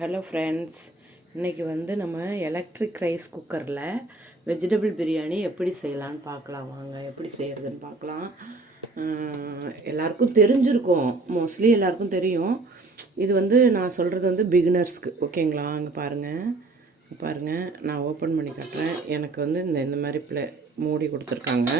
Hello friends, இன்றைக்கி வந்து நம்ம எலக்ட்ரிக் ரைஸ் குக்கரில் வெஜிடபிள் பிரியாணி எப்படி செய்யலான்னு பார்க்கலாம். வாங்க எப்படி செய்கிறதுன்னு பார்க்கலாம். எல்லாருக்கும் தெரிஞ்சிருக்கும், மோஸ்ட்லி எல்லாருக்கும் தெரியும். இது வந்து நான் சொல்கிறது வந்து பிகினர்ஸ்க்கு, ஓகேங்களா? அங்கே பாருங்கள், நான் ஓப்பன் பண்ணி காட்டுறேன். எனக்கு வந்து இந்த மாதிரி மூடி கொடுத்துருக்காங்க.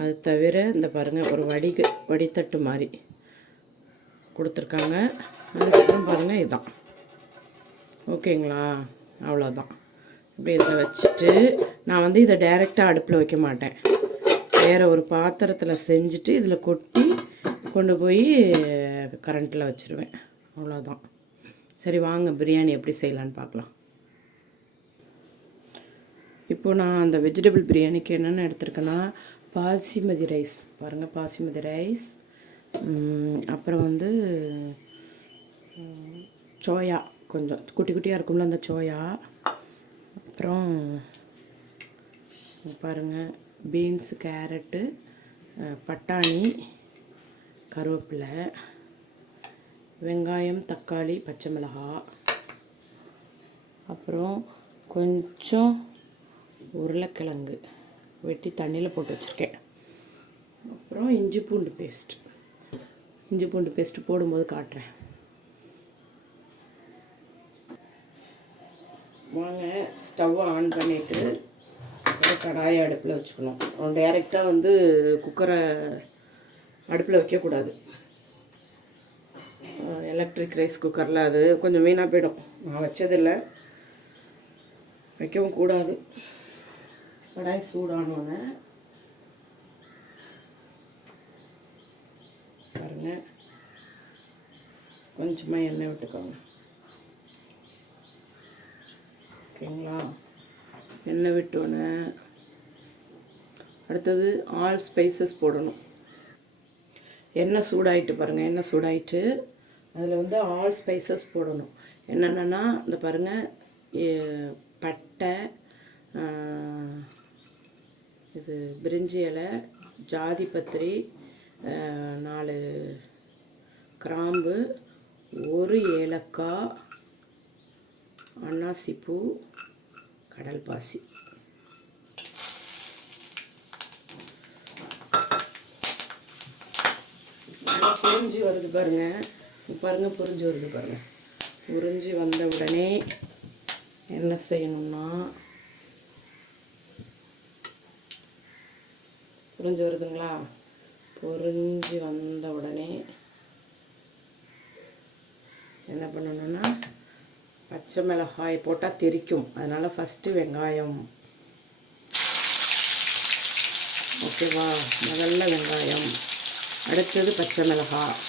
அது தவிர இந்த பாருங்கள், ஒரு வடித்தட்டு மாதிரி கொடுத்துருக்காங்க. அதுக்கப்புறம் பாருங்கள், இதுதான், ஓகேங்களா? அவ்வளோதான். இப்படி இதை வச்சுட்டு நான் வந்து இதை டைரெக்டாக அடுப்பில் வைக்க மாட்டேன். வேறு ஒரு பாத்திரத்தில் செஞ்சுட்டு இதில் கொட்டி கொண்டு போய் கரண்ட்டில் வச்சுருவேன். அவ்வளோதான். சரி, வாங்க பிரியாணி எப்படி செய்யலான்னு பார்க்கலாம். இப்போது நான் அந்த வெஜிடபிள் பிரியாணிக்கு என்னென்ன எடுத்துருக்கேன்னா, பாசிமதி ரைஸ் பாருங்கள், பாசிமதி ரைஸ், அப்புறம் வந்து சோயா, கொஞ்சம் குட்டி குட்டியாக இருக்கும்ல அந்த சோயா, அப்புறம் பாருங்கள் பீன்ஸு, கேரட்டு, பட்டாணி, கருவேப்பிலை, வெங்காயம், தக்காளி, பச்சை மிளகாய், அப்புறம் கொஞ்சம் உருளைக்கிழங்கு வெட்டி தண்ணியில் போட்டு வச்சுருக்கேன். அப்புறம் இஞ்சி பூண்டு பேஸ்ட்டு போடும்போது காட்டுறேன். வாங்க, ஸ்டவ்வை ஆன் பண்ணிவிட்டு கடாயை அடுப்பில் வச்சுக்கணும். டைரெக்டாக வந்து குக்கரை அடுப்பில் வைக்கக்கூடாது. எலக்ட்ரிக் ரைஸ் குக்கரில் அது கொஞ்சம் வீணாக போயிடும். நான் வச்சதில்லை, வைக்கவும் கூடாது. கடாய் சூடானோன்னு பாருங்கள், கொஞ்சமாக எண்ணெய் விட்டுக்கோங்க, ஓகேங்களா? எண்ணெய் விட்டோன்னே அடுத்தது ஆல் ஸ்பைசஸ் போடணும். எண்ணெய் சூடாயிட்டு பாருங்கள், எண்ணெய் சூடாயிட்டு அதில் வந்து ஆல் ஸ்பைசஸ் போடணும். என்னென்னா இந்த பாருங்கள், பட்டை, இது பிரிஞ்சி இலை, ஜாதிபத்திரி, 4 கிராம்பு, 1 ஏலக்காய், அன்னாசிப்பூ, கடல் பாசி. பொரிஞ்சு வருது பாருங்கள், பொரிஞ்சு வருது பாருங்கள். பொரிஞ்சு வந்த உடனே என்ன செய்யணும்னா, பொரிஞ்சு வருதுங்களா? பொரிஞ்சு வந்த உடனே என்ன பண்ணணும்னா, பச்சை மிளகாய் போட்டால் தெரிக்கும், அதனால் ஃபஸ்ட்டு வெங்காயம், ஓகேவா? முதல்ல வெங்காயம், அடுத்தது பச்சை மிளகாய்,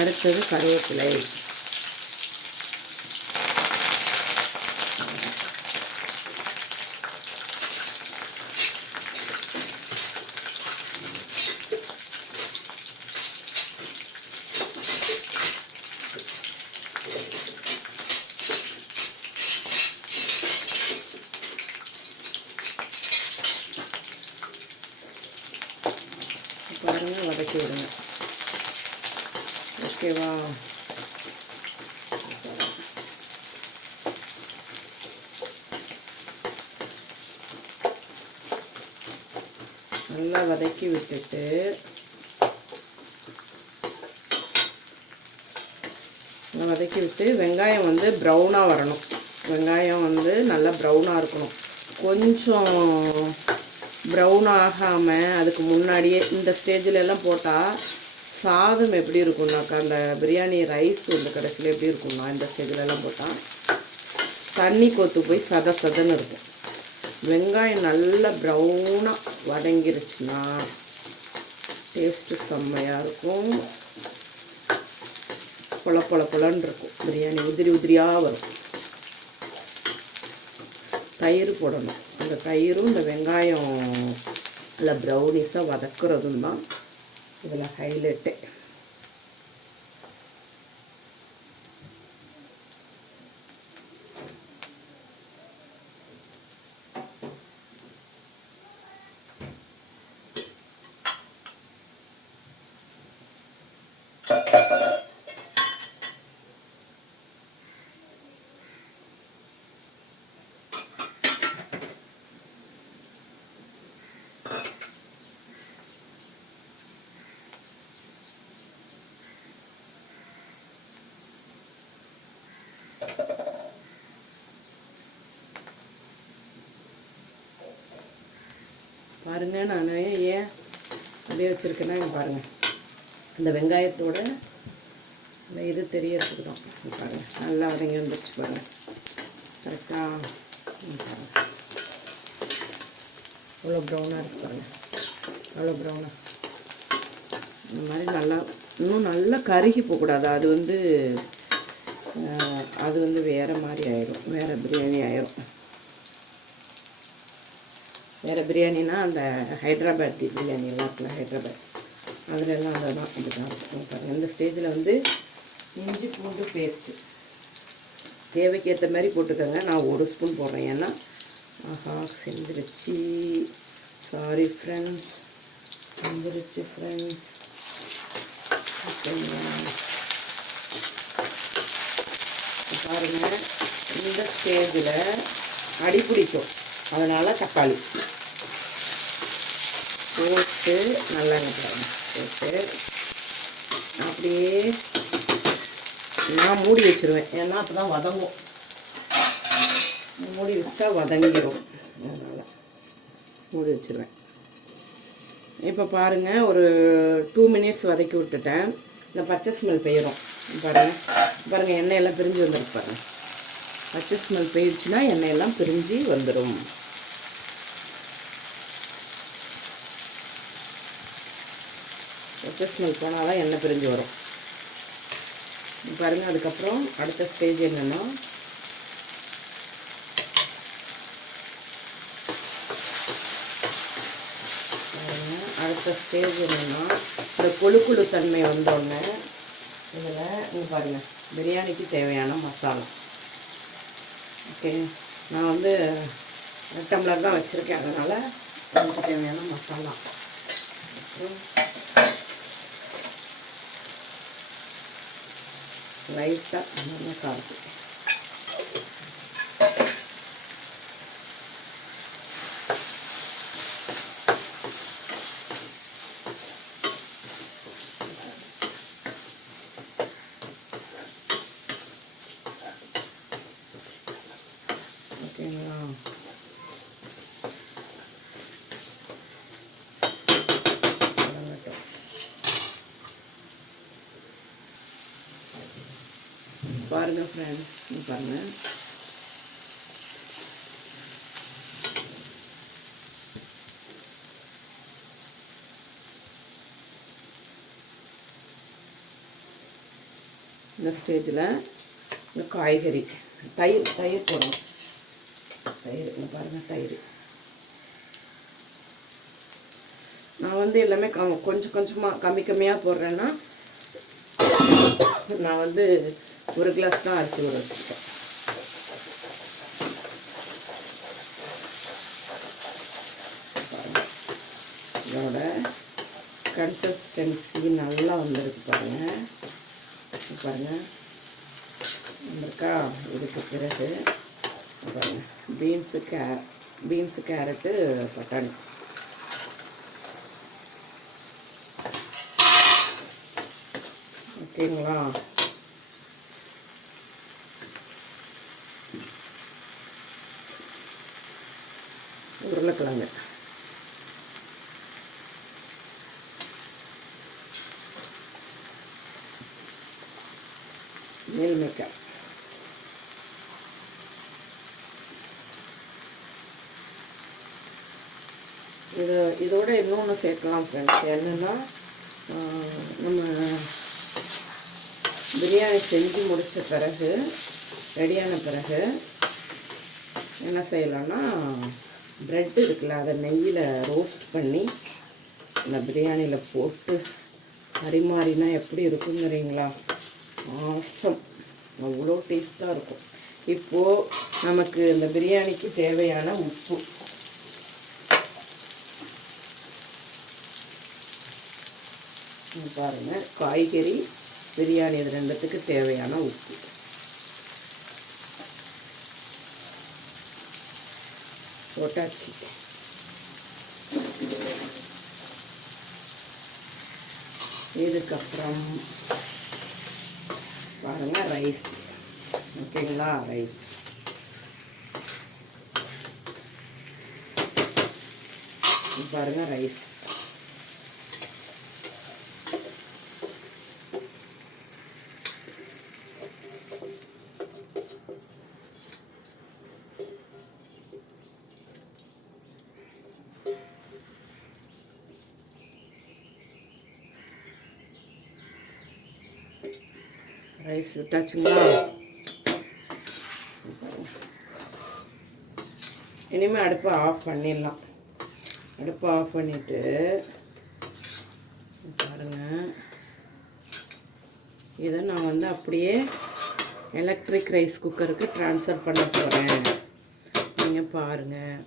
அடுத்தது கருவேப்பிலை, பாருங்கள், வதக்கி விடுங்க, ஓகேவா? நல்லா வதக்கி விட்டுட்டு வெங்காயம் வந்து ப்ரௌனாக வரணும். வெங்காயம் வந்து நல்லா ப்ரௌனாக இருக்கணும். கொஞ்சம் ப்ரௌன் ஆகாமல் அதுக்கு முன்னாடியே இந்த ஸ்டேஜில் எல்லாம் போட்டால் சாதம் எப்படி இருக்கும்னாக்கா, அந்த பிரியாணி ரைஸ் வந்து கடைசியில் எப்படி இருக்கும்னா, இந்த ஸ்டேஜிலலாம் போட்டால் தண்ணி கொத்து போய் சதன்னு இருக்கும். வெங்காயம் நல்லா ப்ரௌனாக வதங்கிருச்சுன்னா டேஸ்ட்டு செம்மையாக இருக்கும். பொலன்னு இருக்கும் பிரியாணி, உதிரியாக வரும். தயிர் போடணும். அந்த தயிரும் இந்த வெங்காயம் இல்லை ப்ரௌனிஸாக வதக்குறதும் தான் இதில் ஹைலைட்டே. பாருங்கள், நான் ஏன் அப்படியே வச்சுருக்கேன்னா இங்கே பாருங்கள், இந்த வெங்காயத்தோட இந்த இது தெரியறதுக்கு தான். பாருங்கள், நல்லா வதங்கி வந்துருச்சு பாருங்கள். கரெக்டாக பாருங்கள், அவ்வளோ ப்ரௌனாக இருக்குது பாருங்கள், அவ்வளோ ப்ரௌனாக. இந்த மாதிரி நல்லா இன்னும் நல்லா கருகி போகக்கூடாது. அது வந்து வேறு மாதிரி ஆயிடும், வேறு பிரியாணி ஆயிடும். வேறு பிரியாணினா அந்த ஹைட்ராபாத் பிரியாணி எல்லாம் இருக்குல்ல, ஹைட்ராபாத் அதிலெல்லாம் அதை தான் இதுதான் இருக்கும் பாருங்கள். இந்த ஸ்டேஜில் வந்து இஞ்சி பூண்டு பேஸ்ட்டு தேவைக்கு ஏற்ற மாதிரி போட்டுக்கோங்க. நான் 1 ஸ்பூன் போடுறேன், ஏன்னா ஆஹா செஞ்சிருச்சு. சாரி ஃப்ரெண்ட்ஸ், செஞ்சிருச்சு ஃப்ரெண்ட்ஸ். ஓகேங்களா, பாருங்கள் இந்த ஸ்டேஜில் அடி பிடிக்கும், அதனால் தக்காளி போட்டு நல்லா போட்டு அப்படியே நான் மூடி வச்சுருவேன். ஏன்னா அப்போ தான் வதங்கும், மூடி வச்சா வதங்கிடும், அதனால் மூடி வச்சுருவேன். இப்போ பாருங்கள், ஒரு 2 மினிட்ஸ் வதக்கி விட்டுட்டேன். இந்த பச்சை ஸ்மெல் போயிடும். பாருங்கள் எண்ணெயெல்லாம் பிரிஞ்சு வந்துருக்கு பாருங்கள். பச்சை ஸ்மெல் போயிடுச்சுன்னா எண்ணெயெல்லாம் பிரிஞ்சு வந்துடும். பச்சை ஸ்மெல் போனால் தான் எண்ணெய் பிரிஞ்சு வரும் பாருங்கள். அதுக்கப்புறம் அடுத்த ஸ்டேஜ் என்னென்னா, அடுத்த ஸ்டேஜ் என்னென்னா இந்த கொழு தன்மை வந்தோடனே இதில் இங்கே பாருங்கள் பிரியாணிக்கு தேவையான மசாலா. ஓகே, நான் வந்து 1 டம்ளர் தான் வச்சுருக்கேன், அதனால் அதுக்கு தேவையான மசாலா. அப்புறம் லைட்டாக நல்லா காய்ச்சி ஓகேங்களா. பாருங்கள் ஃப்ரெண்ட்ஸ், பாருங்கள் இந்த ஸ்டேஜில் இந்த காய்கறி தயிர் போடணும். தயிர் பாருங்கள், தயிர் நான் வந்து எல்லாமே கொஞ்சம் கொஞ்சமாக கம்மியாக போடுறேன்னா, நான் வந்து 1 கிளாஸ் தான் அரிசி ஊற வச்சுருக்கேன். இதோட கன்சிஸ்டன்சி நல்லா வந்துருக்கு பாருங்கள். பாருங்கள் வந்திருக்கா. இதுக்கு பிறகு பாருங்கள் பீன்ஸு கேரட்டு பட்டாணி. ஓகேங்களா. உருளைக்கிழங்கு மீல் மேக்கர், இதோட இன்னொன்று சேர்க்கலாம் ஃப்ரெண்ட்ஸ். என்னென்னா, நம்ம பிரியாணி செஞ்சு முடித்த பிறகு, ரெடியான பிறகு என்ன செய்யலாம்னா, ப்ரெட் இருக்குல்ல, அதை நெய்யில் ரோஸ்ட் பண்ணி இந்த பிரியாணியில் போட்டு பரிமாறினா எப்படி இருக்குங்கிறீங்களா? ஆசம், அவ்வளோ டேஸ்ட்டாக இருக்கும். இப்போது நமக்கு இந்த பிரியாணிக்கு தேவையான உப்பு பாருங்கள். காய்கறி பிரியாணி இது 2த்துக்கு தேவையான உப்பு போட்டாச்சு. இதுக்கப்புறம் பாருங்கள் ரைஸ். ஓகேங்களா, பாருங்கள் ரைஸ். ரைஸ் விட்டாச்சுங்களா? இனிமேல் அடுப்பை ஆஃப் பண்ணிடலாம். அடுப்பை ஆஃப் பண்ணிவிட்டு பாருங்கள், இதை நான் வந்து அப்படியே எலக்ட்ரிக் ரைஸ் குக்கருக்கு ட்ரான்ஸ்ஃபர் பண்ண போகிறேன். நீங்கள் பாருங்கள்.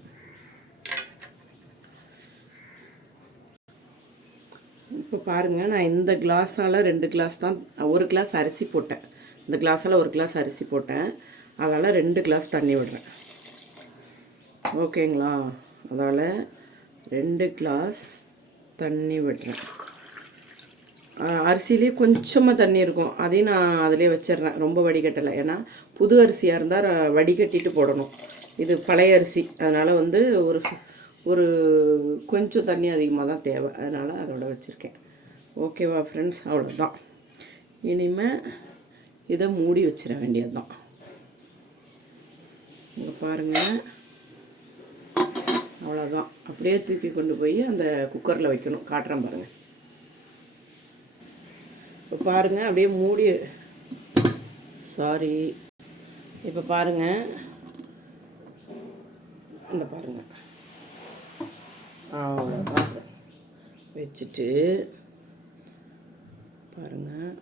இப்போ பாருங்கள், நான் இந்த கிளாஸால் 2 கிளாஸ் தான், 1 கிளாஸ் அரிசி போட்டேன். இந்த கிளாஸால் 1 கிளாஸ் அரிசி போட்டேன். அதால் 2 கிளாஸ் தண்ணி விடுறேன். ஓகேங்களா? அதால் 2 கிளாஸ் தண்ணி விடுறேன். அரிசியிலே கொஞ்சமாக தண்ணி இருக்கும், அதையும் நான் அதிலே வச்சிடுறேன். ரொம்ப வடிகட்டலை, ஏன்னா புது அரிசியாக இருந்தால் வடிகட்டிட்டு போடணும். இது பழைய அரிசி, அதனால் வந்து ஒரு கொஞ்சம் தண்ணி அதிகமாக தான் தேவை, அதனால் அதோட வச்சுருக்கேன். ஓகேவா ஃப்ரெண்ட்ஸ்? அவ்வளோதான். இனிமேல் இதை மூடி வச்சிட வேண்டியது தான். இங்கே பாருங்கள், அவ்வளோதான். அப்படியே தூக்கி கொண்டு போய் அந்த குக்கரில் வைக்கணும். காட்டுறேன் பாருங்கள். இப்போ பாருங்கள், அப்படியே மூடி, சாரி, இப்போ பாருங்கள், இந்த பாருங்கள், அவ்வளோதான். வச்சுட்டு பாருங்கள்,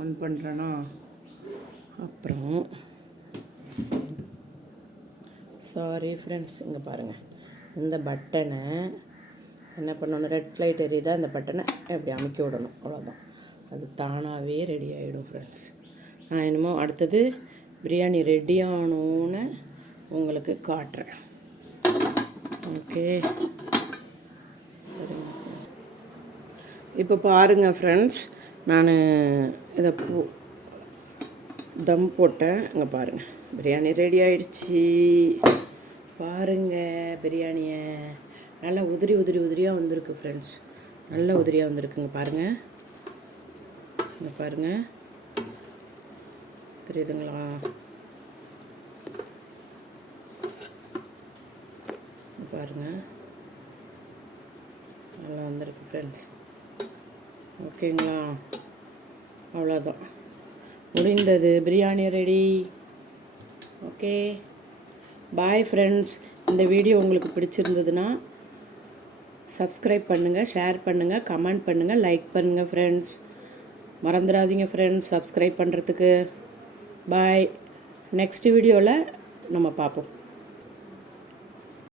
ஆன் பண்ணுறேன்னா, அப்புறம் சாரி ஃப்ரெண்ட்ஸ், இங்கே பாருங்கள், இந்த பட்டனை என்ன பண்ணணும், ரெட் லைட் எரியுதா, இந்த பட்டனை அப்படி அமைக்க விடணும். அவ்வளோதான், அது தானாகவே ரெடி ஆகிடும் ஃப்ரெண்ட்ஸ். நான் என்னமோ அடுத்தது பிரியாணி ரெடி ஆனோன்னு உங்களுக்கு காட்டுறேன். ஓகே, இப்போ பாருங்கள் ஃப்ரெண்ட்ஸ், நான் இதை தம் போட்டேன். இங்கே பாருங்கள், பிரியாணி ரெடி ஆகிடுச்சி. பாருங்கள், பிரியாணியை நல்லா உதிரியாக வந்திருக்கு ஃப்ரெண்ட்ஸ். நல்ல உதிரியாக வந்திருக்குங்க. பாருங்கள், இங்கே பாருங்கள், தெரியுதுங்களா? பாருங்கள், நல்லா வந்திருக்கு ஃப்ரெண்ட்ஸ். ஓகேங்களா? அவ்வளோதான், முடிந்தது, biryani ready. Okay, bye friends. இந்த வீடியோ உங்களுக்கு பிடிச்சிருந்ததுன்னா சப்ஸ்கிரைப் பண்ணுங்கள், ஷேர் பண்ணுங்கள், கமெண்ட் பண்ணுங்கள், லைக் பண்ணுங்கள் ஃப்ரெண்ட்ஸ். மறந்துடாதீங்க ஃப்ரெண்ட்ஸ் சப்ஸ்கிரைப் பண்ணுறதுக்கு. பாய். நெக்ஸ்ட் வீடியோவில் நம்ம பார்ப்போம்.